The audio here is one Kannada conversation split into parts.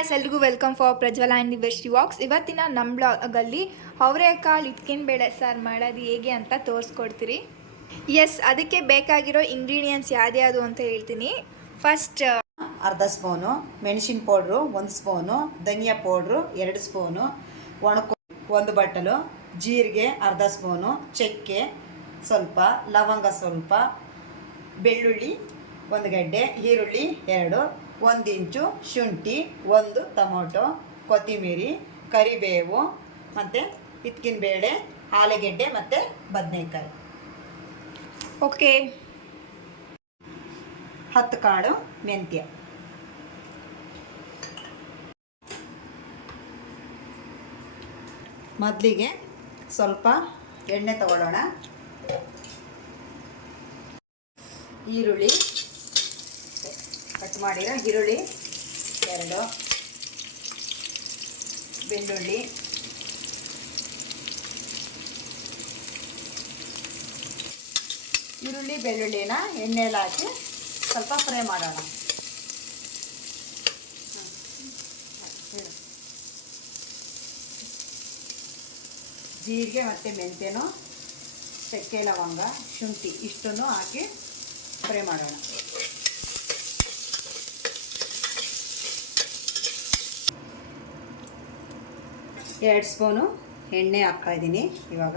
ಗಾಯ್ಸ್ ಎಲ್ರಿಗೂ welcome for Prajwala and the best vlogs ಇವತ್ತಿನ ನಮ್ಮ ಬ್ಲಾಗಲ್ಲಿ ಅವರೆಕಾಳು ಇಟ್ಕಿನ ಬೇಳೆ ಸಾರು, ಮಾಡೋದು ಹೇಗೆ ಅಂತ ತೋರಿಸ್ಕೊಡ್ತೀರಿ. ಎಸ್ ಅದಕ್ಕೆ ಬೇಕಾಗಿರೋ ಇಂಗ್ರೀಡಿಯೆಂಟ್ಸ್ ಯಾವ್ದ್ಯಾವುದು ಅಂತ ಹೇಳ್ತೀನಿ. ಫಸ್ಟ್ ಅರ್ಧ ಸ್ಪೂನು ಮೆಣಸಿನ ಪೌಡ್ರು, ಒಂದು ಸ್ಪೂನು ಧನಿಯಾ ಪೌಡ್ರು, ಎರಡು ಸ್ಪೂನು ಒಣಕೊ, ಒಂದು ಬಟ್ಟಲು, ಜೀರಿಗೆ ಅರ್ಧ ಸ್ಪೂನು, ಚಕ್ಕೆ ಸ್ವಲ್ಪ, ಲವಂಗ ಸ್ವಲ್ಪ, ಬೆಳ್ಳುಳ್ಳಿ, ಒಂದು ಗಡ್ಡೆ, ಈರುಳ್ಳಿ ಎರಡು ಒಂದು ಇಂಚು ಶುಂಠಿ ಒಂದು ಟೊಮೊಟೊ ಕೊತ್ತಿಮೀರಿ ಕರಿಬೇವು ಮತ್ತು ಇತ್ಕಿನ ಬೇಳೆ ಆಲೂಗೆಡ್ಡೆ ಮತ್ತು ಬದನೆಕಾಯಿ. ಓಕೆ ಹತ್ತು ಕಾಳು ಮೆಂತ್ಯ. ಮೊದಲಿಗೆ ಸ್ವಲ್ಪ ಎಣ್ಣೆ ತಗೊಳ್ಳೋಣ. ಈರುಳ್ಳಿ ಮಾಡಿರೋ ಈರುಳ್ಳಿ, ಎರಡು. ಬೆಳ್ಳುಳ್ಳಿ. ಈರುಳ್ಳಿ, ಬೆಳ್ಳುಳ್ಳಿನ ಎಣ್ಣೆಯಲ್ಲಿ ಹಾಕಿ ಸ್ವಲ್ಪ ಫ್ರೈ ಮಾಡೋಣ. ಜೀರಿಗೆ ಮತ್ತು ಮೆಂತ್ಯನೂ ಚಕ್ಕೆ ಲವಂಗ ಶುಂಠಿ, ಇಷ್ಟನ್ನು ಹಾಕಿ ಫ್ರೈ ಮಾಡೋಣ. ಎರಡು ಸ್ಪೂನು ಎಣ್ಣೆ ಹಾಕ್ತಾಯಿದ್ದೀನಿ ಇವಾಗ.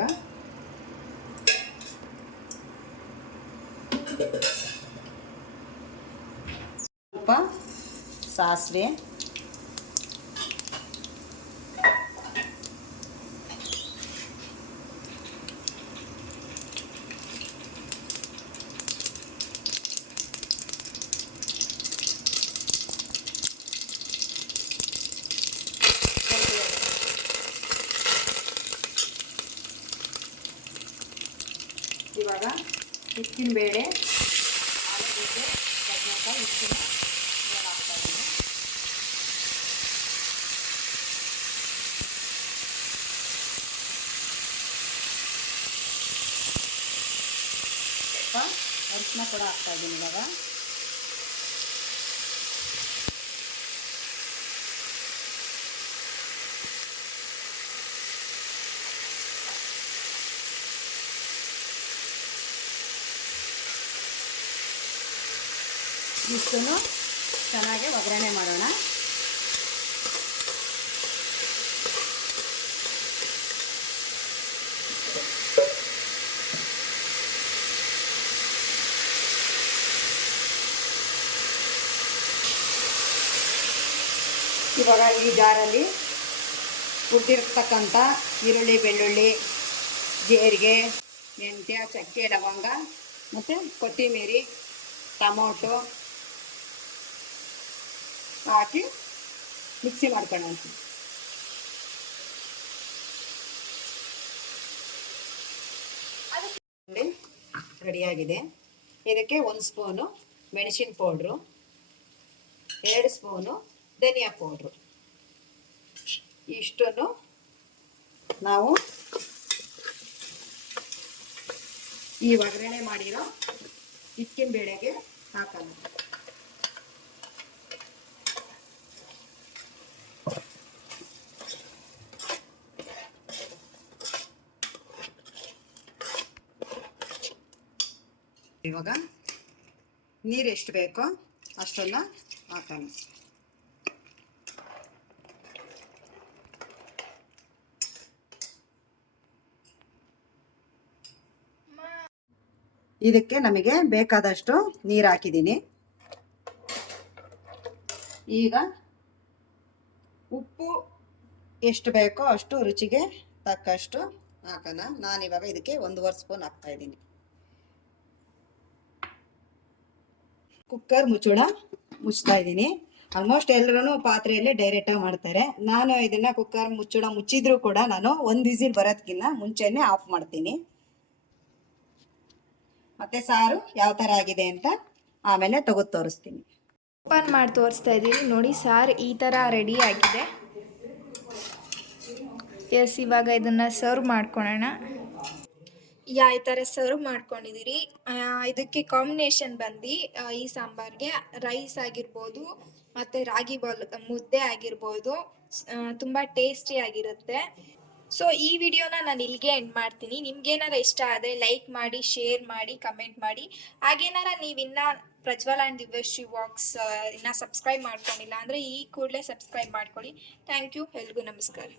ಸ್ವಲ್ಪ ಸಾಸಿವೆ ಇವಾಗ ಹಿಟ್ಟಿನ ಬೇಳೆ ಆಲೂಗಡ್ಡೆ ಬೇಳೆ. ಹಾಕ್ತಾ ಇದ್ದೀನಿ ಸ್ವಲ್ಪ ಅರಿಶಿನ ಕೂಡ ಇವಾಗ. ಇಷ್ಟನ್ನು ಚೆನ್ನಾಗಿ ಒಗ್ಗರಣೆ ಮಾಡೋಣ. ಇವಾಗ ಈ ಜಾರಲ್ಲಿ ಹುಟ್ಟಿರ್ತಕ್ಕಂಥ ಈರುಳ್ಳಿ, ಬೆಳ್ಳುಳ್ಳಿ, ಜೀರಿಗೆ, ಮೆಂತ್ಯ, ಚಕ್ಕೆ, ಲವಂಗ ಮತ್ತು ಕೊತ್ತಿಮೀರಿ, ಟೊಮೊಟೊ ಹಾಕಿ ಮಿಕ್ಸಿ ಮಾಡ್ಕೊಳ್ಳೋಣ ರೆಡಿಯಾಗಿದೆ. ಇದಕ್ಕೆ ಒಂದು ಸ್ಪೂನು ಮೆಣಸಿನ ಪೌಡ್ರು, ಎರಡು ಸ್ಪೂನು ಧನಿಯಾ ಪೌಡ್ರು. ಇಷ್ಟನ್ನು ನಾವು ಈ ಒಗ್ಗರಣೆ ಮಾಡಿರೋ ಹಿಟ್ಟಿನ ಬೇಳೆಗೆ ಹಾಕೋಣ. ಇವಾಗ ನೀರು ಎಷ್ಟು ಬೇಕೋ ಅಷ್ಟನ್ನು ಹಾಕೋಣ. ಇದಕ್ಕೆ ನಮಗೆ ಬೇಕಾದಷ್ಟು ನೀರು ಹಾಕಿದ್ದೀನಿ. ಈಗ ಉಪ್ಪು ಎಷ್ಟು ಬೇಕೋ ಅಷ್ಟು ರುಚಿಗೆ ತಕ್ಕಷ್ಟು ಹಾಕೋಣ. ನಾನಿವಾಗ ಇದಕ್ಕೆ ಒಂದೂವರೆ ಸ್ಪೂನ್ ಹಾಕ್ತಾ ಇದ್ದೀನಿ. ಕುಕ್ಕರ್ ಮುಚ್ಚಳ ಮುಚ್ತಾ ಇದ್ದೀನಿ. ಆಲ್ಮೋಸ್ಟ್ ಎಲ್ಲರೂ ಪಾತ್ರೆಯಲ್ಲೇ ಡೈರೆಕ್ಟಾಗಿ ಮಾಡ್ತಾರೆ. ನಾನು ಇದನ್ನು ಕುಕ್ಕರ್ ಮುಚ್ಚೋಣ ಮುಚ್ಚಿದ್ರೂ ಕೂಡ ನಾನು ಒಂದು ವಿಸಿಲ್ ಬರೋದಕ್ಕಿಂತ ಮುಂಚೆನೇ ಆಫ್ ಮಾಡ್ತೀನಿ. ಮತ್ತೆ ಸಾರು ಯಾವ ಥರ ಆಗಿದೆ ಅಂತ ಆಮೇಲೆ ತಗೋ ತೋರಿಸ್ತೀನಿ. ಓಪನ್ ಮಾಡಿ ತೋರಿಸ್ತಾ ಇದ್ದೀನಿ. ನೋಡಿ ಸಾರು ಈ ಥರ ರೆಡಿ ಆಗಿದೆ. ಎಸ್ ಇವಾಗ ಇದನ್ನು ಸರ್ವ್ ಮಾಡ್ಕೊಳ್ಳೋಣ ಯಾ ಈ ಥರ ಸರ್ವ್ ಮಾಡ್ಕೊಂಡಿದ್ದೀರಿ. ಇದಕ್ಕೆ ಕಾಂಬಿನೇಷನ್ ಬಂದು ಈ ಸಾಂಬಾರ್ಗೆ ರೈಸ್ ಆಗಿರ್ಬೋದು, ಮತ್ತು ರಾಗಿ ಬಾಲ್, ಮುದ್ದೆ ಆಗಿರ್ಬೋದು ತುಂಬ ಟೇಸ್ಟಿ ಆಗಿರುತ್ತೆ. ಸೊ ಈ ವಿಡಿಯೋನ ನಾನು ಇಲ್ಲಿಗೆ ಎಂಡ್ ಮಾಡ್ತೀನಿ. ನಿಮ್ಗೇನಾರ ಇಷ್ಟ ಆದರೆ ಲೈಕ್ ಮಾಡಿ ಶೇರ್ ಮಾಡಿ ಕಮೆಂಟ್ ಮಾಡಿ. ಹಾಗೇನಾರ ನೀವಿನ್ನ ಪ್ರಜ್ವಲ್ ಆ್ಯಂಡ್ ದಿವ್ಯಶ್ರೀ ವಾಕ್ಸ್ ಇನ್ನ ಸಬ್ಸ್ಕ್ರೈಬ್ ಮಾಡ್ಕೊಂಡಿಲ್ಲ ಅಂದರೆ ಈ ಕೂಡಲೇ ಸಬ್ಸ್ಕ್ರೈಬ್ ಮಾಡ್ಕೊಳ್ಳಿ. ಥ್ಯಾಂಕ್ ಯು ಎಲ್ರಿಗೂ ನಮಸ್ಕಾರ.